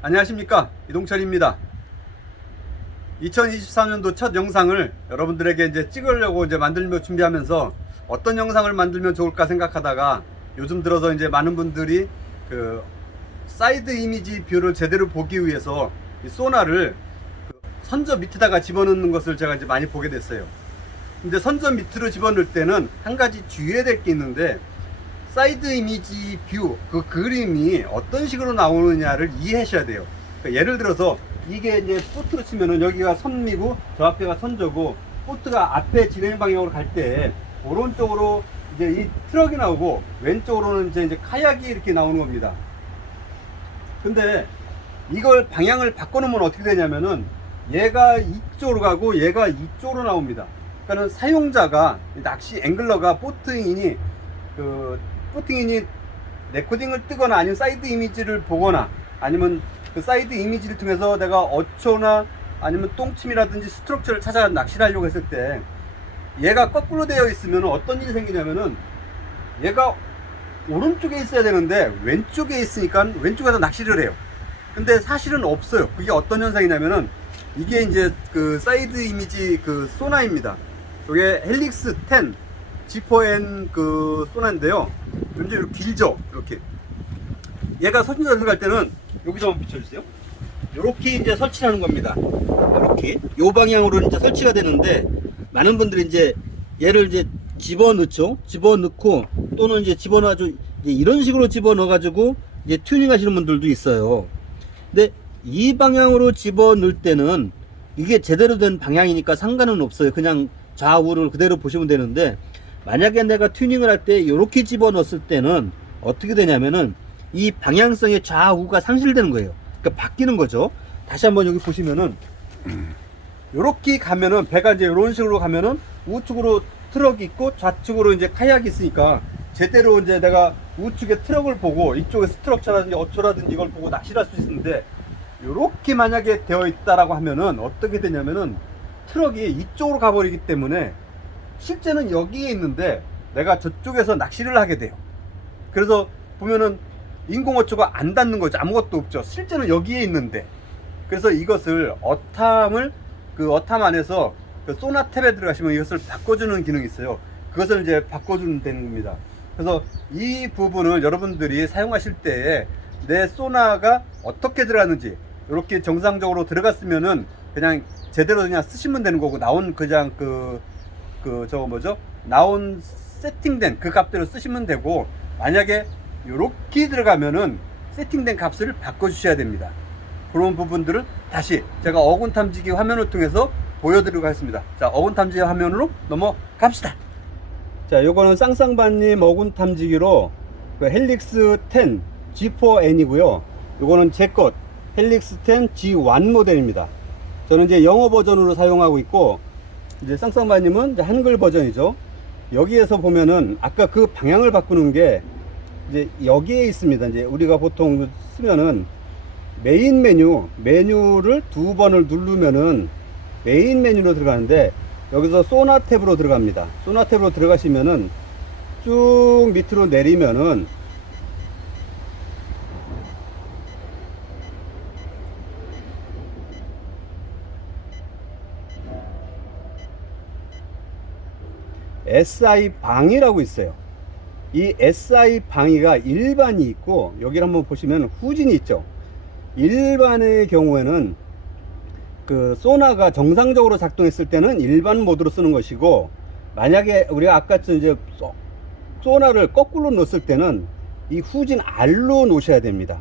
안녕하십니까 이동철입니다 2024년도 첫 영상을 여러분들에게 이제 찍으려고 이제 만들며 준비하면서 어떤 영상을 만들면 좋을까 생각하다가 요즘 들어서 이제 많은 분들이 그 사이드 이미지 뷰를 제대로 보기 위해서 이 소나를 그 선저 밑에다가 집어넣는 것을 제가 이제 많이 보게 됐어요. 근데 선저 밑으로 집어넣을 때는 한 가지 주의해야 될 게 있는데 사이드 이미지 뷰 그 그림이 어떤 식으로 나오느냐를 이해하셔야 돼요. 그러니까 예를 들어서 이게 이제 포트로 치면은 여기가 선미고 저 앞에가 선저고 포트가 앞에 진행 방향으로 갈 때 오른쪽으로 이제 이 트럭이 나오고 왼쪽으로는 이제, 이제 카약이 이렇게 나오는 겁니다. 근데 이걸 방향을 바꿔놓으면 어떻게 되냐면은 얘가 이쪽으로 가고 얘가 이쪽으로 나옵니다. 그러니까는 사용자가 낚시 앵글러가 포트인이 그 포팅인이 레코딩을 뜨거나 아니면 사이드 이미지를 보거나 아니면 그 사이드 이미지를 통해서 내가 어초나 아니면 똥침이라든지 스트럭처를 찾아 낚시를 하려고 했을 때 얘가 거꾸로 되어 있으면 어떤 일이 생기냐면은 얘가 오른쪽에 있어야 되는데 왼쪽에 있으니까 왼쪽에서 낚시를 해요. 근데 사실은 없어요. 그게 어떤 현상이냐면은 이게 이제 그 사이드 이미지 그 소나입니다. 이게 헬릭스 10 G4N 그 소나인데요. 이렇게 길죠. 이렇게. 얘가 설치를 갈 때는 여기 좀 비춰주세요. 이렇게 이제 설치하는 겁니다. 이렇게 요 방향으로 이제 설치가 되는데 많은 분들이 이제 얘를 이제 집어 넣죠. 집어 넣고 또는 이제 집어 넣어가지고 이제 이런 식으로 집어 넣어가지고 이제 튜닝 하시는 분들도 있어요. 근데 이 방향으로 집어 넣을 때는 이게 제대로 된 방향이니까 상관은 없어요. 그냥 좌우를 그대로 보시면 되는데 만약에 내가 튜닝을 할 때 이렇게 집어 넣었을 때는 어떻게 되냐면은 이 방향성의 좌우가 상실되는 거예요. 그러니까 바뀌는 거죠. 다시 한번 여기 보시면은 이렇게 가면은 배가 이제 이런 식으로 가면은 우측으로 트럭이 있고 좌측으로 이제 카약이 있으니까 제대로 이제 내가 우측에 트럭을 보고 이쪽에 스트럭처라든지 어초라든지 이걸 보고 낚시를 할 수 있는데 이렇게 만약에 되어 있다라고 하면은 어떻게 되냐면은 트럭이 이쪽으로 가버리기 때문에 실제는 여기에 있는데 내가 저쪽에서 낚시를 하게 돼요. 그래서 보면은 인공어초가 안 닿는 거죠. 아무것도 없죠. 실제는 여기에 있는데. 그래서 이것을 어탐을 그 어탐 안에서 그 소나 탭에 들어가시면 이것을 바꿔주는 기능이 있어요. 그것을 이제 바꿔주는 되는 겁니다. 그래서 이 부분을 여러분들이 사용하실 때에 내 소나가 어떻게 들어갔는지 이렇게 정상적으로 들어갔으면은 그냥 제대로 그냥 쓰시면 되는 거고 나온 그냥 그 그 저거 뭐죠? 나온 세팅된 그 값대로 쓰시면 되고 만약에 이렇게 들어가면은 세팅된 값을 바꿔 주셔야 됩니다. 그런 부분들을 다시 제가 어군 탐지기 화면을 통해서 보여드리도록 하겠습니다. 자, 어군 탐지기 화면으로 넘어갑시다. 자, 요거는 쌍쌍반님 어군 탐지기로 그 헬릭스 10 G4N이고요. 요거는 제 것 헬릭스 10 G1 모델입니다. 저는 이제 영어 버전으로 사용하고 있고 이제 쌍쌍바님은 이제 한글 버전이죠. 여기에서 보면은 아까 그 방향을 바꾸는 게 이제 여기에 있습니다. 이제 우리가 보통 쓰면은 메인 메뉴 메뉴를 두 번을 누르면은 메인 메뉴로 들어가는데 여기서 소나 탭으로 들어갑니다. 소나 탭으로 들어가시면은 쭉 밑으로 내리면은 SI 방이라고 있어요. 이 SI 방위가 일반이 있고 여기를 한번 보시면 후진이 있죠. 일반의 경우에는 그 소나가 정상적으로 작동했을 때는 일반 모드로 쓰는 것이고 만약에 우리가 아까 전 이제 소- 소나를 거꾸로 넣었을 때는 이 후진 R로 놓으셔야 됩니다.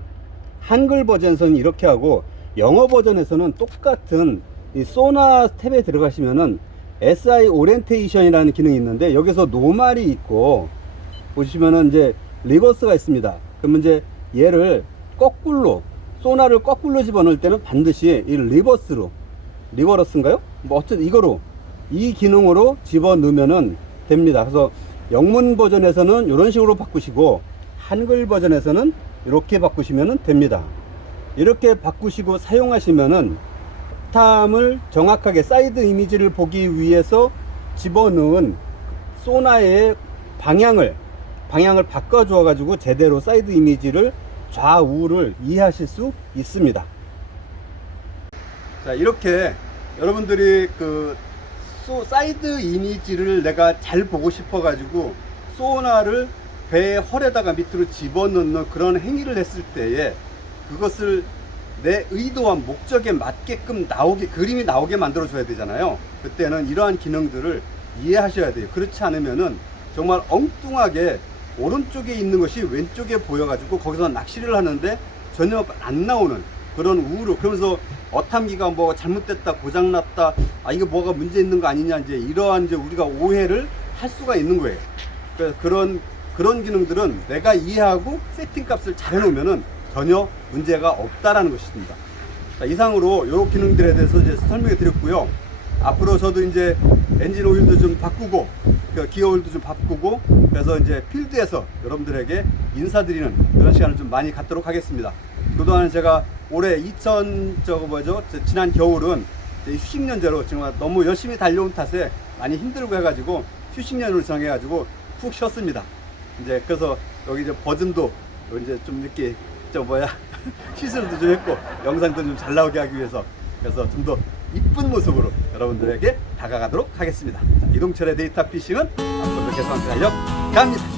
한글 버전에서는 이렇게 하고 영어 버전에서는 똑같은 이 소나 탭에 들어가시면은 SI 오리엔테이션이라는 기능이 있는데 여기서 노말이 있고 보시면은 이제 리버스가 있습니다. 그러면 이제 얘를 거꾸로 소나를 거꾸로 집어넣을 때는 반드시 이 리버스로 리버러스인가요? 뭐 어쨌든 이거로 이 기능으로 집어넣으면은 됩니다. 그래서 영문 버전에서는 이런 식으로 바꾸시고 한글 버전에서는 이렇게 바꾸시면 됩니다. 이렇게 바꾸시고 사용하시면은 탐을 정확하게 사이드 이미지를 보기 위해서 집어넣은 소나의 방향을 방향을 바꿔 주어 가지고 제대로 사이드 이미지를 좌우를 이해하실 수 있습니다. 자 이렇게 여러분들이 그 소, 사이드 이미지를 내가 잘 보고 싶어 가지고 소나를 배의 헐에다가 밑으로 집어넣는 그런 행위를 했을 때에 그것을 내 의도와 목적에 맞게끔 나오게 그림이 나오게 만들어 줘야 되잖아요. 그때는 이러한 기능들을 이해하셔야 돼요. 그렇지 않으면은 정말 엉뚱하게 오른쪽에 있는 것이 왼쪽에 보여 가지고 거기서 낚시를 하는데 전혀 안 나오는 그런 우로 그러면서 어탐기가 뭐 잘못됐다 고장났다 아 이거 뭐가 문제 있는 거 아니냐 이제 이러한 이제 우리가 오해를 할 수가 있는 거예요. 그래서 그런 그런 기능들은 내가 이해하고 세팅 값을 잘 해놓으면은 전혀 문제가 없다라는 것입니다. 자, 이상으로 이 기능들에 대해서 이제 설명해 드렸고요. 앞으로 저도 이제 엔진 오일도 좀 바꾸고 그 기어 오일도 좀 바꾸고 그래서 이제 필드에서 여러분들에게 인사드리는 그런 시간을 좀 많이 갖도록 하겠습니다. 그동안 제가 올해 2000 저거 뭐죠? 저 지난 겨울은 휴식년제로 정말 너무 열심히 달려온 탓에 많이 힘들고 해가지고 휴식년으로 정해가지고 푹 쉬었습니다. 이제 그래서 여기 이제 버즘도 이제 좀 이렇게 저 뭐야 시술도 좀 했고 영상도 좀 잘 나오게 하기 위해서 그래서 좀 더 이쁜 모습으로 여러분들에게 다가가도록 하겠습니다. 자, 이동철의 데이터 피싱은 앞으로도 계속해서 달려 갑니다.